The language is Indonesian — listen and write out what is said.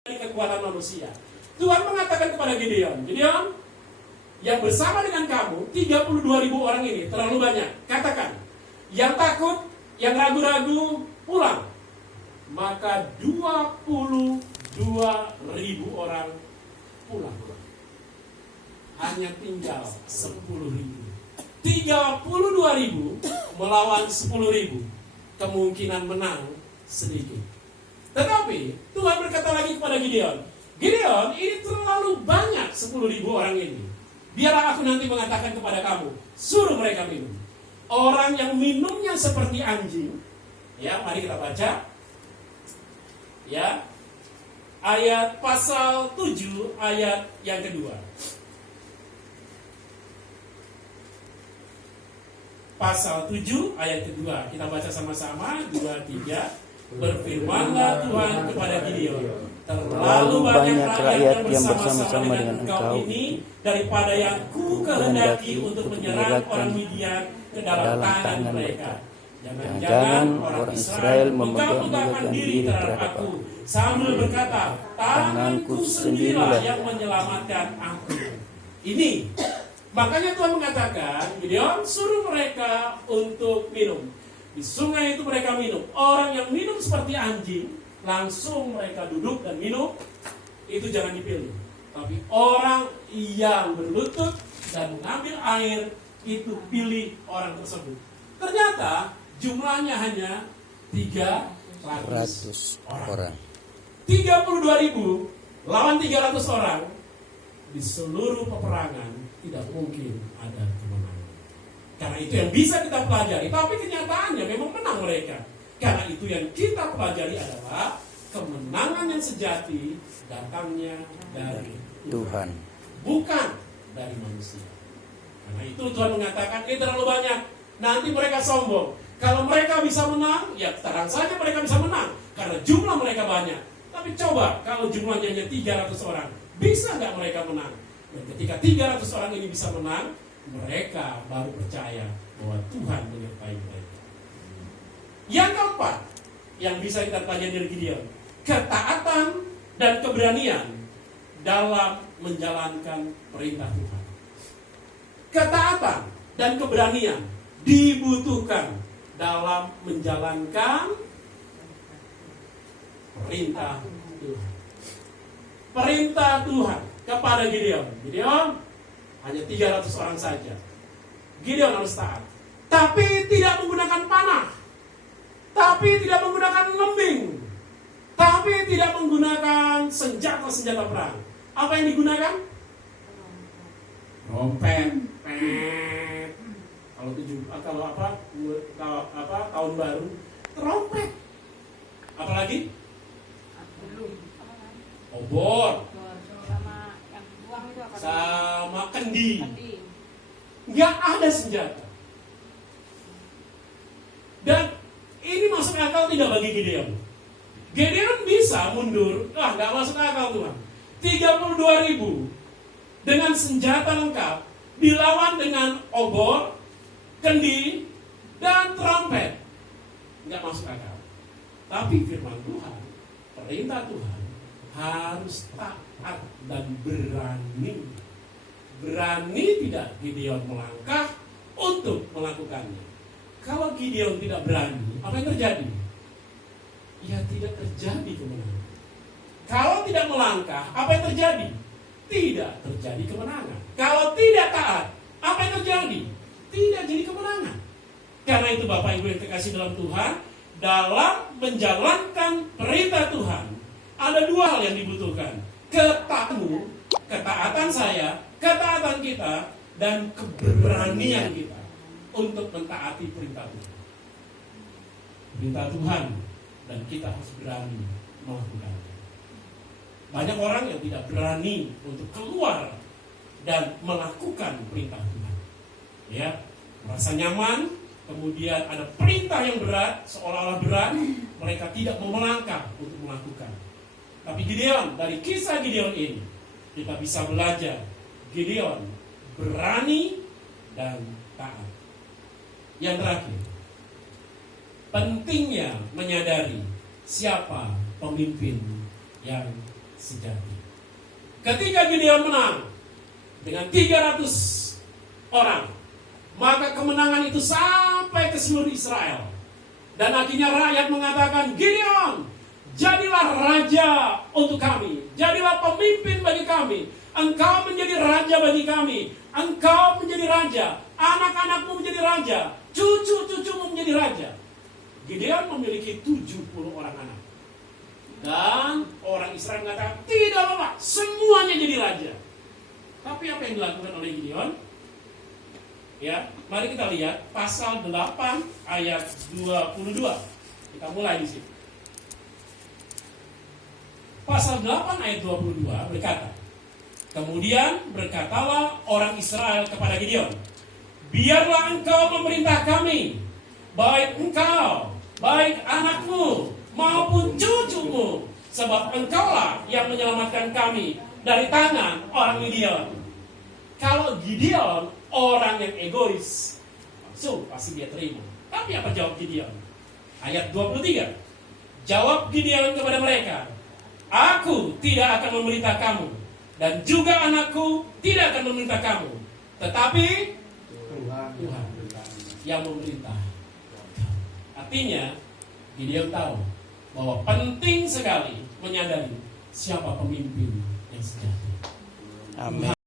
kekuatan manusia. Tuhan mengatakan kepada Gideon, Gideon, yang bersama dengan kamu 32.000 orang ini terlalu banyak. Katakan, yang takut, yang ragu-ragu pulang. Maka 22.000 orang pulang. Hanya tinggal 10.000. 32.000 melawan 10.000. Kemungkinan menang sedikit. Tetapi Tuhan berkata lagi kepada Gideon, Gideon, ini terlalu banyak 10.000 orang ini. Biarlah aku nanti mengatakan kepada kamu, suruh mereka minum. Orang yang minumnya seperti anjing. Ya, mari kita baca. Ya. Ayat pasal 7 ayat yang kedua. Pasal 7 ayat kedua. Kita baca sama-sama 2, 3. Berfirmanlah Tuhan kepada Gideon, terlalu banyak rakyat yang bersama-sama dengan engkau ini daripada yang ku kehendaki untuk menyerang orang Midian ke dalam tangan mereka. Jangan-jangan orang Israel memegang diri terhadap aku sambil berkata, tanganku sendirilah yang menyelamatkan aku. Ini makanya Tuhan mengatakan, Gideon, suruh mereka untuk minum. Di sungai itu mereka minum. Orang yang minum seperti anjing, langsung mereka duduk dan minum. Itu jangan dipilih. Tapi orang yang berlutut dan mengambil air, itu pilih orang tersebut. Ternyata jumlahnya hanya 300 orang. 32.000 lawan 300 orang. Di seluruh peperangan tidak mungkin ada kemenangan. Karena itu yang bisa kita pelajari. Tapi kenyataannya memang menang mereka. Karena itu yang kita pelajari adalah kemenangan yang sejati datangnya dari Tuhan, bukan dari manusia. Karena itu Tuhan mengatakan, ini terlalu banyak, nanti mereka sombong. Kalau mereka bisa menang, ya terang saja mereka bisa menang, karena jumlah mereka banyak. Tapi coba, kalau jumlahnya hanya 300 orang, bisa nggak mereka menang? Dan ketika 300 orang ini bisa menang, mereka baru percaya bahwa Tuhan menyertai mereka. Yang keempat, yang bisa kita pelajari dari Gideon, ketaatan dan keberanian dalam menjalankan perintah Tuhan. Ketaatan dan keberanian dibutuhkan dalam menjalankan perintah Tuhan. Perintah Tuhan kepada Gideon. Gideon, hanya 300 orang saja. Gideon harus taat. Tapi tidak menggunakan panah. Tapi tidak menggunakan lembing. Tapi tidak menggunakan senjata-senjata perang. Apa yang digunakan? Trompet. Kalau tahun baru, trompet. Apalagi? Obor. Sama kendi. Nggak ada senjata. Dan ini masuk akal tidak bagi Gideon. Gideon bisa mundur. Nggak masuk akal Tuhan. 32.000 dengan senjata lengkap dilawan dengan obor, kendi, dan trompet. Nggak masuk akal. Tapi firman Tuhan, perintah Tuhan harus taat dan berani. Berani tidak Gideon melangkah untuk melakukannya. Kalau Gideon tidak berani, apa yang terjadi? Ya tidak terjadi kemenangan. Kalau tidak melangkah, apa yang terjadi? Tidak terjadi kemenangan. Kalau tidak taat, apa yang terjadi? Tidak jadi kemenangan. Karena itu Bapak Ibu yang terkasih dalam Tuhan, dalam menjalankan perintah Tuhan, ada dua hal yang dibutuhkan. Ketaatan saya, ketaatan kita, dan keberanian kita untuk mentaati perintah Tuhan. Perintah Tuhan, dan kita harus berani melakukannya. Banyak orang yang tidak berani untuk keluar dan melakukan perintah Tuhan. Ya, merasa nyaman, kemudian ada perintah yang berat, seolah-olah berat, mereka tidak mau melangkah untuk melakukan. Tapi Gideon, dari kisah Gideon ini, kita bisa belajar Gideon berani dan taat. Yang terakhir, pentingnya menyadari siapa pemimpin yang sejati. Ketika Gideon menang dengan 300 orang, maka kemenangan itu sampai ke seluruh Israel. Dan akhirnya rakyat mengatakan, Gideon, jadilah raja untuk kami. Jadilah pemimpin bagi kami. Engkau menjadi raja bagi kami. Engkau menjadi raja. Anak-anakmu menjadi raja. Cucu-cucumu menjadi raja. Gideon memiliki 70 orang anak. Dan orang Israel mengatakan, tidak Bapak, semuanya jadi raja. Tapi apa yang dilakukan oleh Gideon? Ya, mari kita lihat pasal 8 ayat 22. Kita mulai di sini. Pasal 8 ayat 22 berkata, kemudian berkatalah orang Israel kepada Gideon, biarlah engkau memerintah kami, baik engkau, baik anakmu, maupun cucumu, sebab engkaulah yang menyelamatkan kami dari tangan orang Gideon. Kalau Gideon orang yang egois, langsung pasti dia terima. Tapi apa jawab Gideon? Ayat 23. Jawab Gideon kepada mereka, aku tidak akan memerintah kamu, dan juga anakku tidak akan memerintah kamu, tetapi Tuhan yang memerintah. Artinya Gideon tahu bahwa penting sekali menyadari siapa pemimpin yang sejati. Amin.